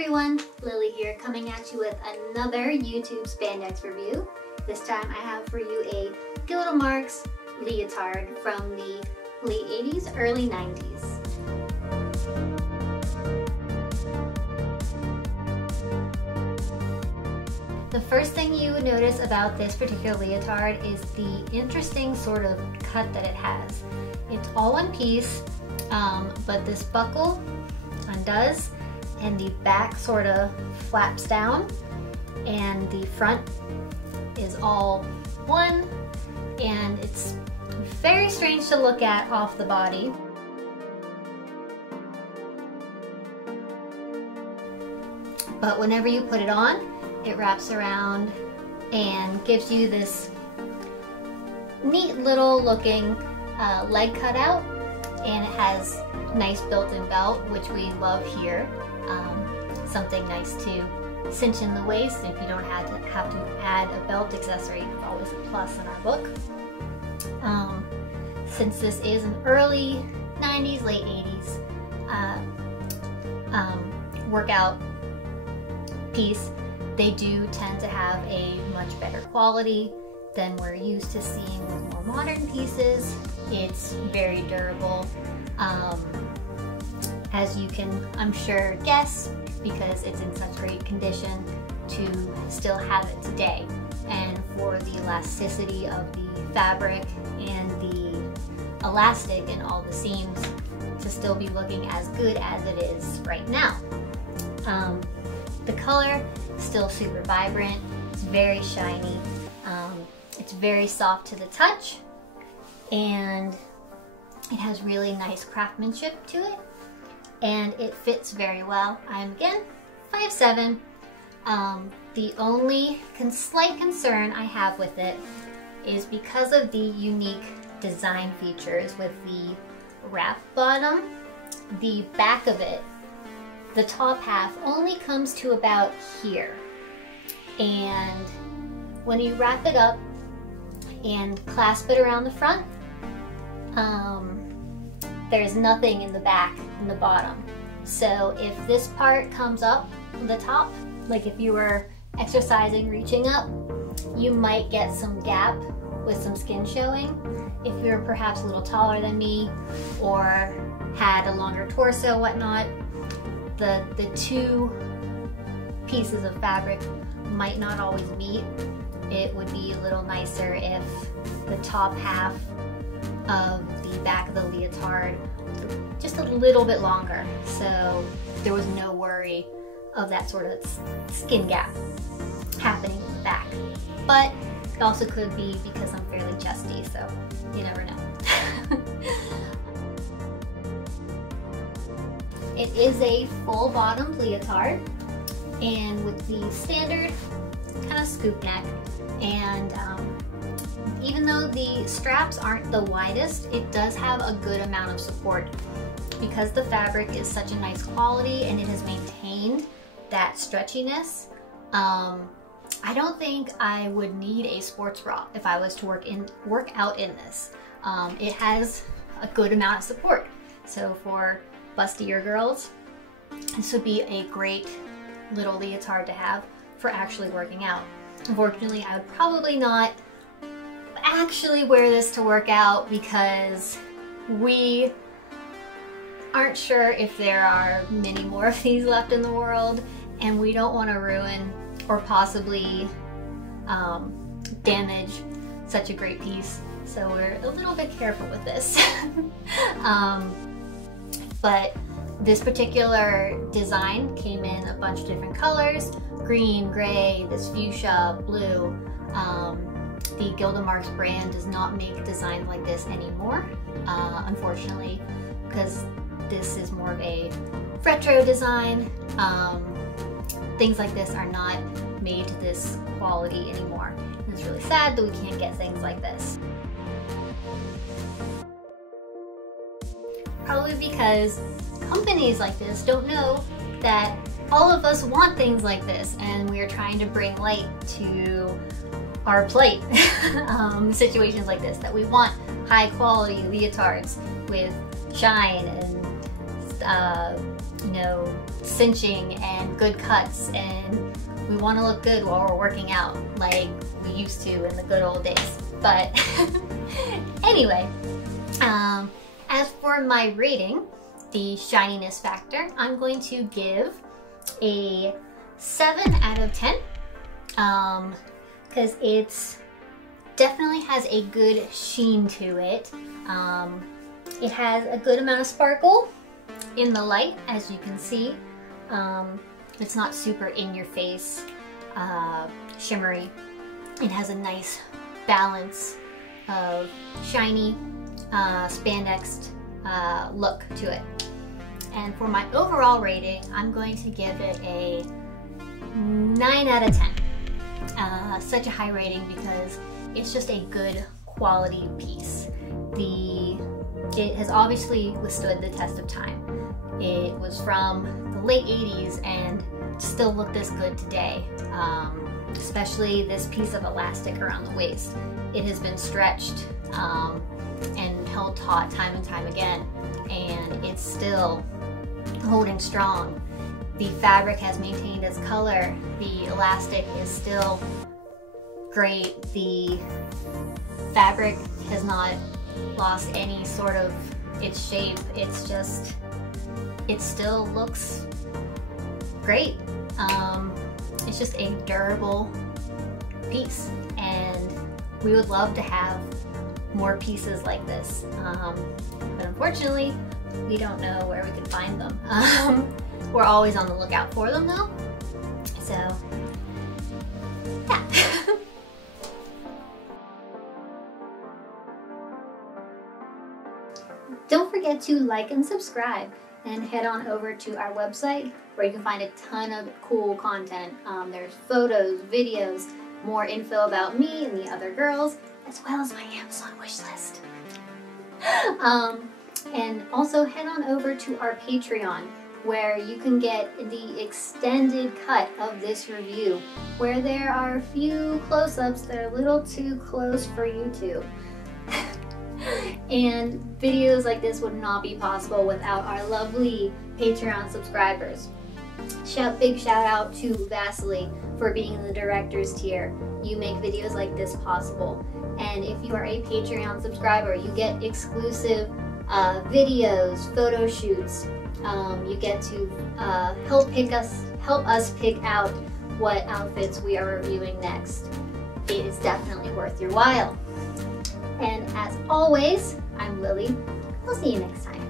everyone, Lily here, coming at you with another YouTube spandex review. This time I have for you a Gilda Marx leotard from the late 80s, early 90s. The first thing you would notice about this particular leotard is the interesting sort of cut that it has. It's all one piece, but this buckle undoes and the back sort of flaps down and the front is all one, and it's very strange to look at off the body. But whenever you put it on, it wraps around and gives you this neat little looking leg cutout, and it has nice built-in belt, which we love here. Something nice to cinch in the waist if you don't have to add a belt accessory. It's always a plus in our book. Since this is an early 90s, late 80s workout piece, they do tend to have a much better quality than we're used to seeing with more modern pieces. It's very durable, as you can, I'm sure, guess, because it's in such great condition to still have it today. And for the elasticity of the fabric and the elastic and all the seams to still be looking as good as it is right now. The color is still super vibrant, it's very shiny, it's very soft to the touch, and it has really nice craftsmanship to it, and it fits very well. I'm again 5'7". The only slight concern I have with it is because of the unique design features with the wrap bottom. The back of it, the top half, only comes to about here, and when you wrap it up and clasp it around the front, there's nothing in the back and the bottom. So if this part comes up from the top, like if you were exercising reaching up, you might get some gap with some skin showing. If you're perhaps a little taller than me or had a longer torso, whatnot, the two pieces of fabric might not always meet. It would be a little nicer if the top half of the back of the leotard was just a little bit longer, so there was no worry of that sort of skin gap happening in the back. But it also could be because I'm fairly chesty, so you never know. It is a full bottomed leotard, and with the standard kind of scoop neck, and even though the straps aren't the widest, it does have a good amount of support because the fabric is such a nice quality and it has maintained that stretchiness. I don't think I would need a sports bra if I was to work out in this. It has a good amount of support, so for bustier girls, this would be a great little leotard to have for actually working out. Unfortunately, I would probably not actually wear this to work out because we aren't sure if there are many more of these left in the world, and we don't want to ruin or possibly damage such a great piece, so we're a little bit careful with this. But this particular design came in a bunch of different colors: green, gray, this fuchsia, blue. The Gilda Marx brand does not make designs like this anymore, unfortunately, because this is more of a retro design. Things like this are not made to this quality anymore. And it's really sad that we can't get things like this. Probably because companies like this don't know that all of us want things like this, and we are trying to bring light to our plate. Situations like this, that we want high quality leotards with shine and you know, cinching and good cuts, and we want to look good while we're working out like we used to in the good old days. But anyway, as for my rating, the shininess factor, I'm going to give a 7 out of 10 because it's definitely has a good sheen to it. It has a good amount of sparkle in the light, as you can see. It's not super in your face, shimmery. It has a nice balance of shiny, spandexed look to it. And for my overall rating, I'm going to give it a 9 out of 10. Such a high rating because it's just a good quality piece. It has obviously withstood the test of time. It was from the late 80s and still look this good today. Especially this piece of elastic around the waist. It has been stretched and held taut time and time again, and it's still holding strong. The fabric has maintained its color. The elastic is still great. The fabric has not lost any sort of its shape. It's just, it still looks great. It's just a durable piece, and we would love to have more pieces like this. But unfortunately, we don't know where we can find them. We're always on the lookout for them though. So, yeah. Don't forget to like and subscribe, and head on over to our website where you can find a ton of cool content. There's photos, videos, more info about me and the other girls, as well as my Amazon wish list. And also head on over to our Patreon, where you can get the extended cut of this review, where there are a few close-ups that are a little too close for YouTube. And videos like this would not be possible without our lovely Patreon subscribers. Big shout out to Vasily for being in the director's tier. You make videos like this possible. And if you are a Patreon subscriber, you get exclusive videos, photo shoots. You get to help us pick out what outfits we are reviewing next. It is definitely worth your while. And as always, I'm Lily. I'll see you next time.